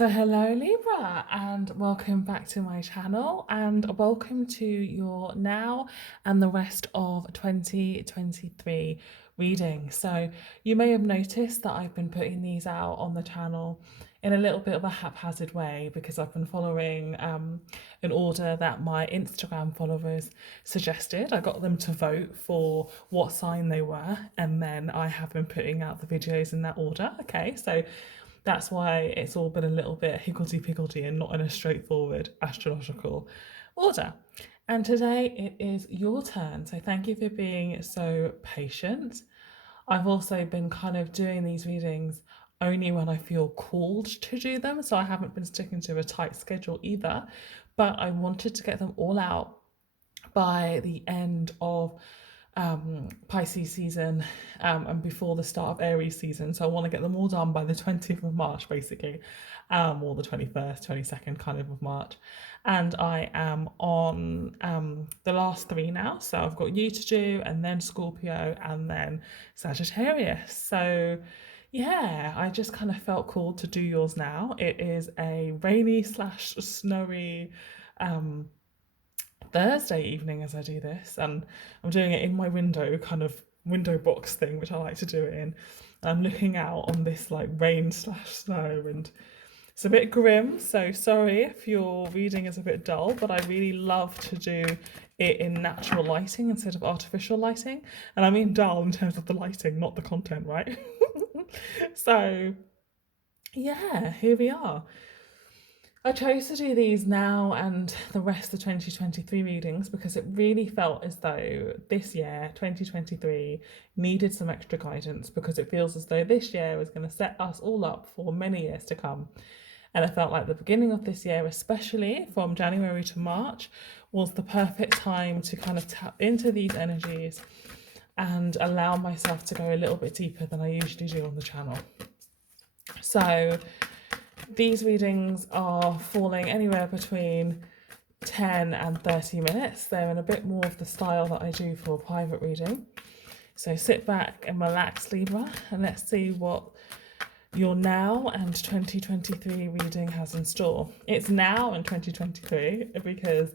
So hello Libra and welcome back to my channel and welcome to your now and the rest of 2023 reading. So you may have noticed that I've been putting these out on the channel in a little bit of a haphazard way because I've been following an order that my Instagram followers suggested. I got them to vote for what sign they were and then I have been putting out the videos in that order. Okay, so that's why it's all been a little bit higgledy-piggledy and not in a straightforward astrological order. And today it is your turn. So thank you for being so patient. I've also been kind of doing these readings only when I feel called to do them. So I haven't been sticking to a tight schedule either. But I wanted to get them all out by the end of Pisces season and before the start of Aries season. So I want to get them all done by the 20th of March, basically, or the 21st, 22nd kind of March. And I am on the last three now. So I've got you to do, and then Scorpio, and then Sagittarius. So yeah, I just kind of felt called to do yours now. It is a rainy slash snowy Thursday evening as I do this, and I'm doing it in my window, kind of window box thing, which I like to do it in. I'm looking out on this like rain slash snow, and it's a bit grim. So sorry if your reading is a bit dull, but I really love to do it in natural lighting instead of artificial lighting. And I mean dull in terms of the lighting, not the content, right? So yeah, here we are. I chose to do these now and the rest of 2023 readings because it really felt as though this year, 2023, needed some extra guidance because it feels as though this year was going to set us all up for many years to come. And I felt like the beginning of this year, especially from January to March, was the perfect time to kind of tap into these energies and allow myself to go a little bit deeper than I usually do on the channel. So these readings are falling anywhere between 10 and 30 minutes. They're in a bit more of the style that I do for a private reading. So sit back and relax, Libra, and let's see what your now and 2023 reading has in store. It's now and 2023 because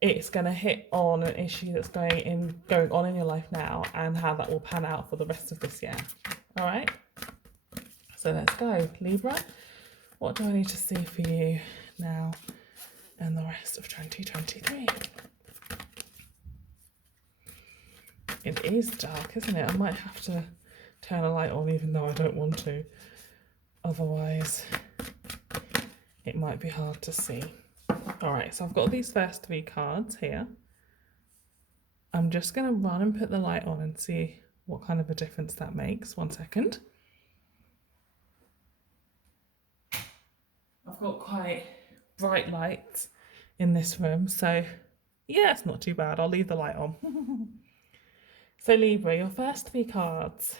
it's going to hit on an issue that's going on in your life now and how that will pan out for the rest of this year. All right, so let's go, Libra. What do I need to see for you now and the rest of 2023? It is dark, isn't it? I might have to turn a light on even though I don't want to. Otherwise, it might be hard to see. All right, so I've got these first three cards here. I'm just going to run and put the light on and see what kind of a difference that makes. 1 second. I've got quite bright lights in this room, so yeah, it's not too bad. I'll leave the light on. So Libra, your first three cards,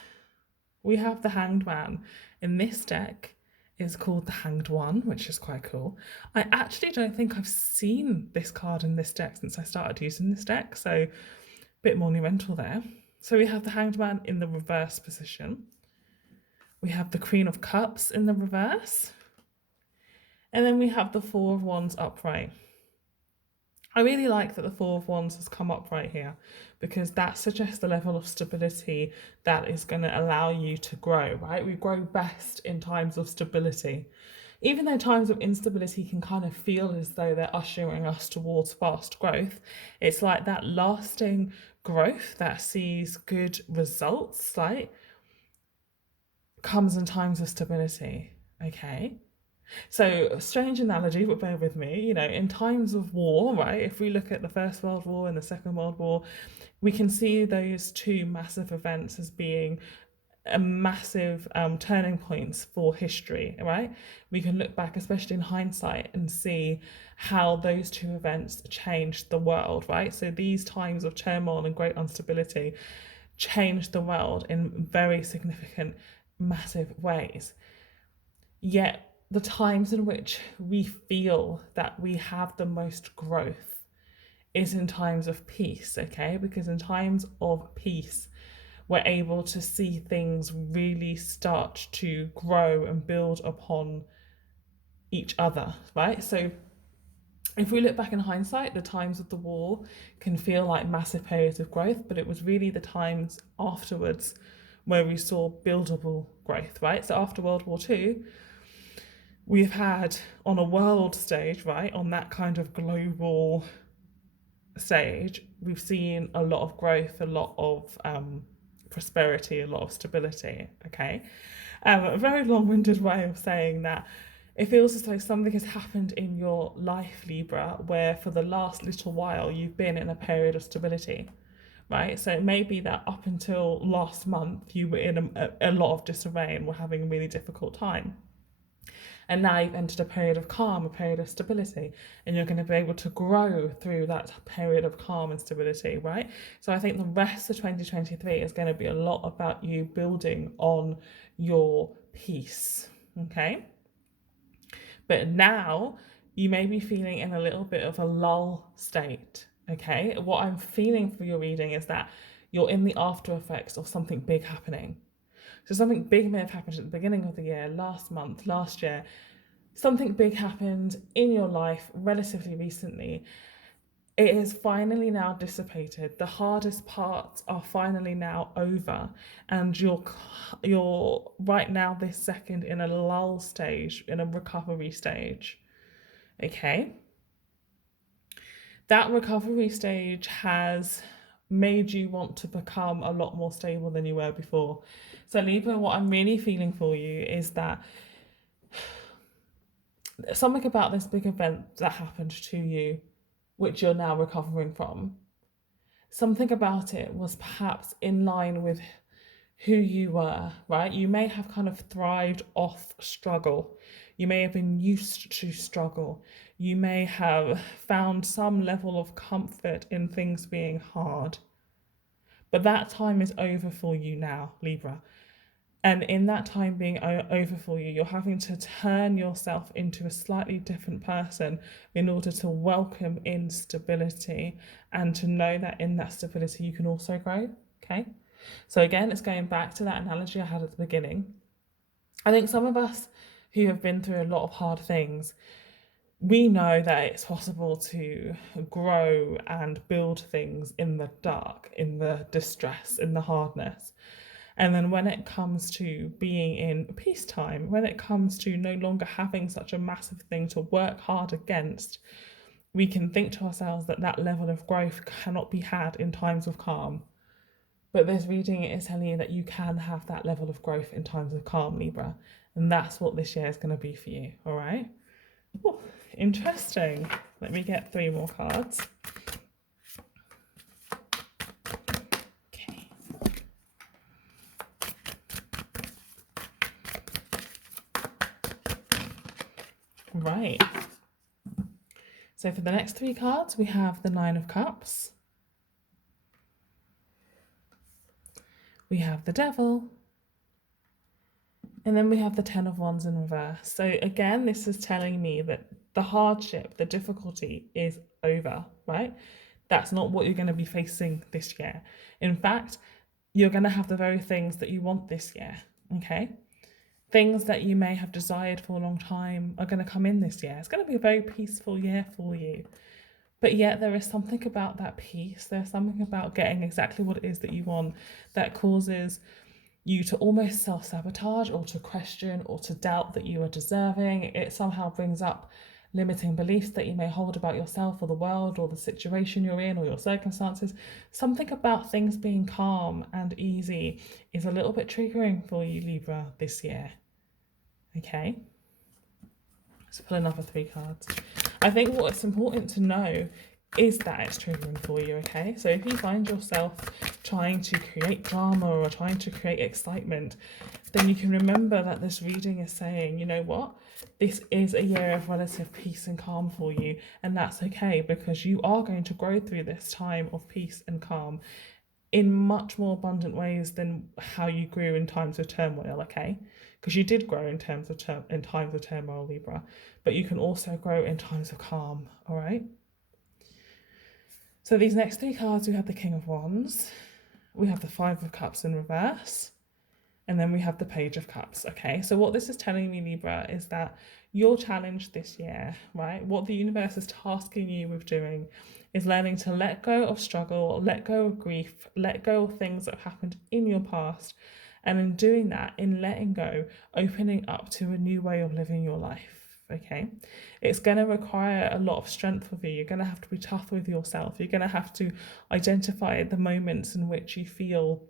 we have the Hanged Man. In this deck is called the Hanged One, which is quite cool. I actually don't think I've seen this card in this deck since I started using this deck, so a bit monumental there. So we have the Hanged Man in the reverse position. We have the Queen of Cups in the reverse. And then we have the Four of Wands upright. I really like that the Four of Wands has come upright here because that suggests a level of stability that is going to allow you to grow, right? We grow best in times of stability. Even though times of instability can kind of feel as though they're ushering us towards fast growth, it's like that lasting growth that sees good results, like, comes in times of stability, okay? So, strange analogy, but bear with me. You know, in times of war, right, if we look at the First World War and the Second World War, we can see those two massive events as being a massive turning points for history, right? We can look back, especially in hindsight, and see how those two events changed the world, right? So these times of turmoil and great instability changed the world in very significant, massive ways. Yet the times in which we feel that we have the most growth is in times of peace, okay? Because in times of peace, we're able to see things really start to grow and build upon each other, right? So if we look back in hindsight, the times of the war can feel like massive periods of growth, but it was really the times afterwards where we saw buildable growth, right? So after World War II, we've had on a world stage, right, on that kind of global stage, we've seen a lot of growth, a lot of prosperity, a lot of stability, okay? A very long-winded way of saying that it feels as though something has happened in your life, Libra, where for the last little while you've been in a period of stability, right? So it may be that up until last month you were in a lot of disarray and were having a really difficult time. And now you've entered a period of calm, a period of stability, and you're going to be able to grow through that period of calm and stability, right? So I think the rest of 2023 is going to be a lot about you building on your peace, okay? But now you may be feeling in a little bit of a lull state, okay? What I'm feeling for your reading is that you're in the after effects of something big happening. So something big may have happened at the beginning of the year, last month, last year. Something big happened in your life relatively recently. It is finally now dissipated. The hardest parts are finally now over, and you're right now this second in a lull stage, in a recovery stage. Okay? That recovery stage has made you want to become a lot more stable than you were before. So Libra, what I'm really feeling for you is that something about this big event that happened to you, which you're now recovering from, something about it was perhaps in line with who you were, right? You may have kind of thrived off struggle. You may have been used to struggle. You may have found some level of comfort in things being hard. But that time is over for you now, Libra. And in that time being over for you, you're having to turn yourself into a slightly different person in order to welcome in stability and to know that in that stability you can also grow, okay? So again, it's going back to that analogy I had at the beginning. I think some of us who have been through a lot of hard things, we know that it's possible to grow and build things in the dark, in the distress, in the hardness. And then when it comes to being in peacetime, when it comes to no longer having such a massive thing to work hard against, we can think to ourselves that that level of growth cannot be had in times of calm. But this reading is telling you that you can have that level of growth in times of calm, Libra. And that's what this year is going to be for you, all right? Ooh, interesting. Let me get 3 more cards. Right. So for the next 3 cards, we have the 9 of Cups. We have the Devil. And then we have the 10 of Wands in reverse. So again, this is telling me that the hardship, the difficulty is over, right? That's not what you're going to be facing this year. In fact, you're going to have the very things that you want this year, okay? Things that you may have desired for a long time are going to come in this year. It's going to be a very peaceful year for you. But yet there is something about that peace. There's something about getting exactly what it is that you want that causes you to almost self-sabotage or to question or to doubt that you are deserving. It somehow brings up limiting beliefs that you may hold about yourself or the world or the situation you're in or your circumstances. Something about things being calm and easy is a little bit triggering for you, Libra, this year. Okay? Let's pull another 3 cards. I think what's important to know is that it's triggering for you, okay? So if you find yourself trying to create drama or trying to create excitement, then you can remember that this reading is saying, you know what? This is a year of relative peace and calm for you, and that's okay because you are going to grow through this time of peace and calm in much more abundant ways than how you grew in times of turmoil, okay? Because you did grow in times of turmoil, Libra, but you can also grow in times of calm, all right? So these next 3 cards, we have the King of Wands, we have the 5 of Cups in reverse, And then we have the Page of Cups. Okay, so what this is telling me, Libra, is that your challenge this year, right, what the universe is tasking you with doing is learning to let go of struggle, let go of grief, let go of things that have happened in your past. And in doing that, in letting go, opening up to a new way of living your life. Okay, it's going to require a lot of strength of you. You're going to have to be tough with yourself. You're going to have to identify the moments in which you feel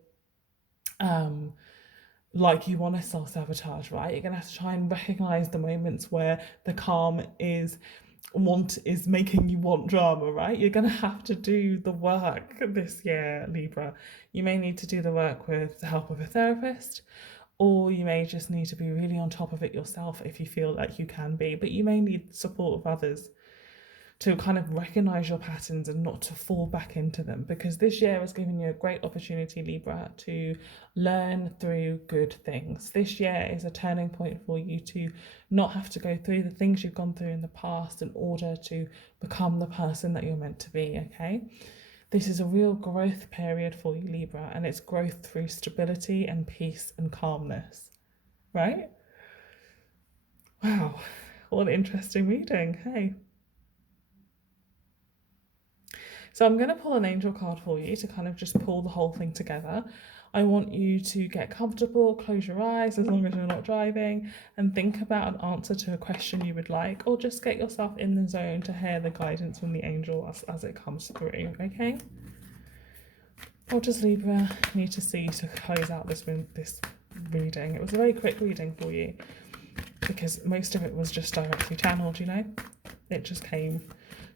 like you want to self-sabotage, right? You're going to have to try and recognize the moments where the calm is making you want drama, right? You're going to have to do the work this year, Libra. You may need to do the work with the help of a therapist, or you may just need to be really on top of it yourself if you feel like you can be, but you may need support of others to kind of recognize your patterns and not to fall back into them, because this year has given you a great opportunity, Libra, to learn through good things. This year is a turning point for you to not have to go through the things you've gone through in the past in order to become the person that you're meant to be, okay? This is a real growth period for you, Libra, and it's growth through stability and peace and calmness, right? Wow, what an interesting reading, hey? So I'm going to pull an angel card for you to kind of just pull the whole thing together. I want you to get comfortable, close your eyes as long as you're not driving, and think about an answer to a question you would like, or just get yourself in the zone to hear the guidance from the angel as it comes through, okay? What does Libra need to see to close out this reading? It was a very quick reading for you because most of it was just directly channeled, you know? It just came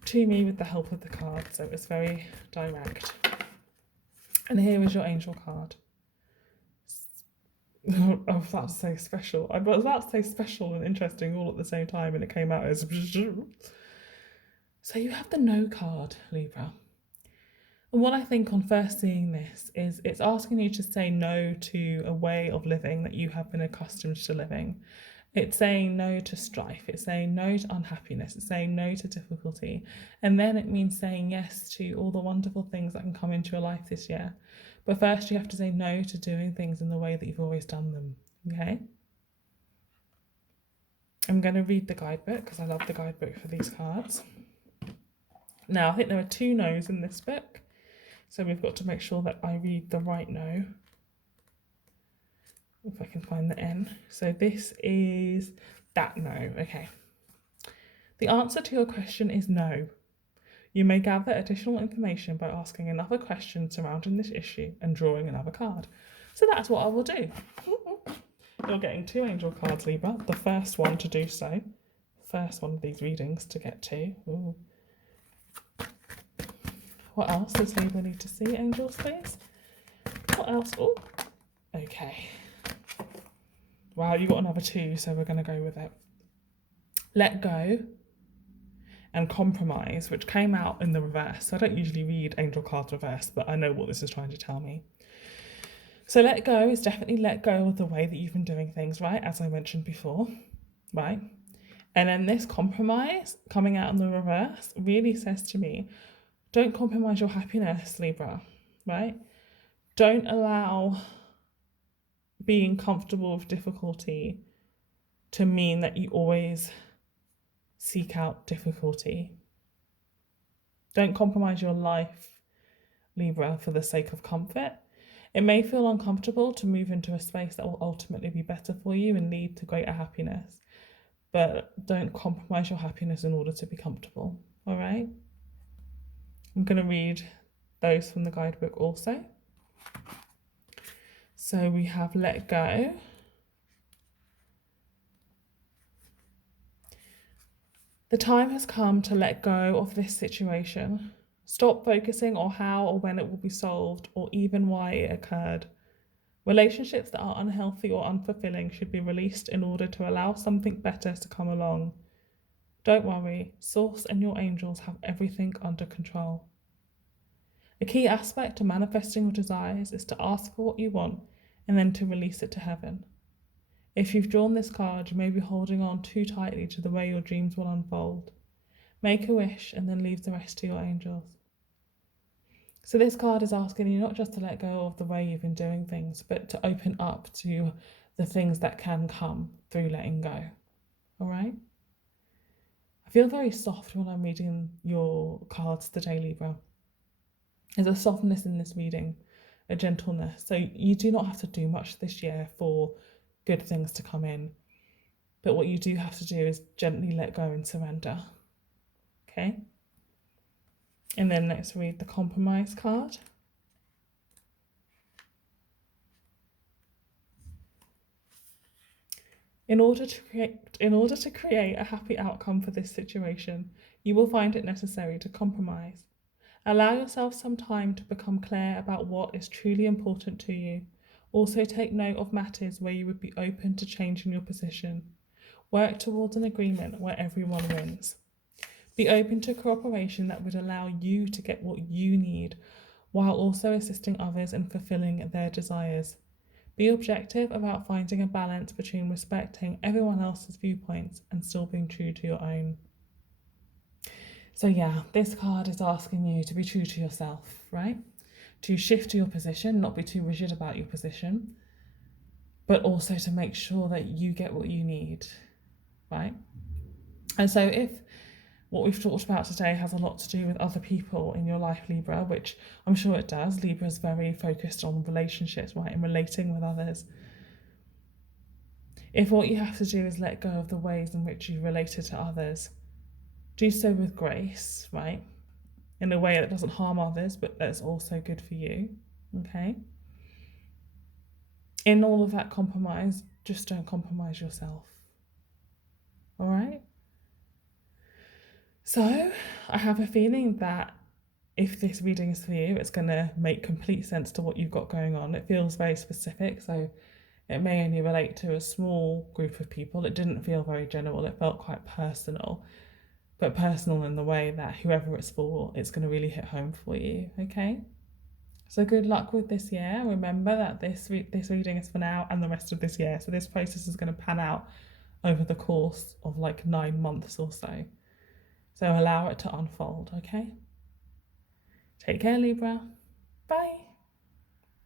to me with the help of the card, so it was very direct. And here is your angel card. I was about to say special. I was about to say special and interesting all at the same time, and it came out as... So you have the No card, Libra. And what I think on first seeing this is it's asking you to say no to a way of living that you have been accustomed to living. It's saying no to strife. It's saying no to unhappiness. It's saying no to difficulty. And then it means saying yes to all the wonderful things that can come into your life this year. But first you have to say no to doing things in the way that you've always done them, okay? I'm going to read the guidebook because I love the guidebook for these cards. Now, I think there are 2 no's in this book, so we've got to make sure that I read the right no. If I can find the N. So this is that no, okay. The answer to your question is no. You may gather additional information by asking another question surrounding this issue and drawing another card. So that's what I will do. You're getting 2 angel cards, Libra. The first one to do so. First one of these readings to get to. Ooh. What else does Libra need to see, angels, please? What else? Oh, okay. Wow, you got another 2, so we're going to go with it. Let go and compromise, which came out in the reverse. So I don't usually read angel cards reverse, but I know what this is trying to tell me. So let go is definitely let go of the way that you've been doing things, right? As I mentioned before, right? And then this compromise coming out in the reverse really says to me, don't compromise your happiness, Libra, right? Don't allow being comfortable with difficulty to mean that you always seek out difficulty. Don't compromise your life, Libra, for the sake of comfort. It may feel uncomfortable to move into a space that will ultimately be better for you and lead to greater happiness, but don't compromise your happiness in order to be comfortable, all right? I'm going to read those from the guidebook also. So we have let go. The time has come to let go of this situation. Stop focusing on how or when it will be solved or even why it occurred. Relationships that are unhealthy or unfulfilling should be released in order to allow something better to come along. Don't worry, Source and your angels have everything under control. A key aspect to manifesting your desires is to ask for what you want and then to release it to heaven. If you've drawn this card, you may be holding on too tightly to the way your dreams will unfold. Make a wish and then leave the rest to your angels. So this card is asking you not just to let go of the way you've been doing things, but to open up to the things that can come through letting go. All right? I feel very soft when I'm reading your cards today, Libra. There's a softness in this reading, a gentleness. So you do not have to do much this year for good things to come in. But what you do have to do is gently let go and surrender. Okay? And then let's read the compromise card. In order to create a happy outcome for this situation, you will find it necessary to compromise. Allow yourself some time to become clear about what is truly important to you. Also take note of matters where you would be open to changing your position. Work towards an agreement where everyone wins. Be open to cooperation that would allow you to get what you need, while also assisting others in fulfilling their desires. Be objective about finding a balance between respecting everyone else's viewpoints and still being true to your own. So yeah, this card is asking you to be true to yourself, right? To shift to your position, not be too rigid about your position, but also to make sure that you get what you need, right? And so if what we've talked about today has a lot to do with other people in your life, Libra, which I'm sure it does. Libra is very focused on relationships, right, and relating with others. If what you have to do is let go of the ways in which you related to others, do so with grace, right? In a way that doesn't harm others, but that's also good for you, okay? In all of that compromise, just don't compromise yourself, all right? So I have a feeling that if this reading is for you, it's going to make complete sense to what you've got going on. It feels very specific, so it may only relate to a small group of people. It didn't feel very general. It felt quite personal, but personal in the way that whoever it's for, it's going to really hit home for you, okay? So good luck with this year. Remember that this reading is for now and the rest of this year. So this process is going to pan out over the course of like 9 months or so. So allow it to unfold, okay? Take care, Libra. Bye.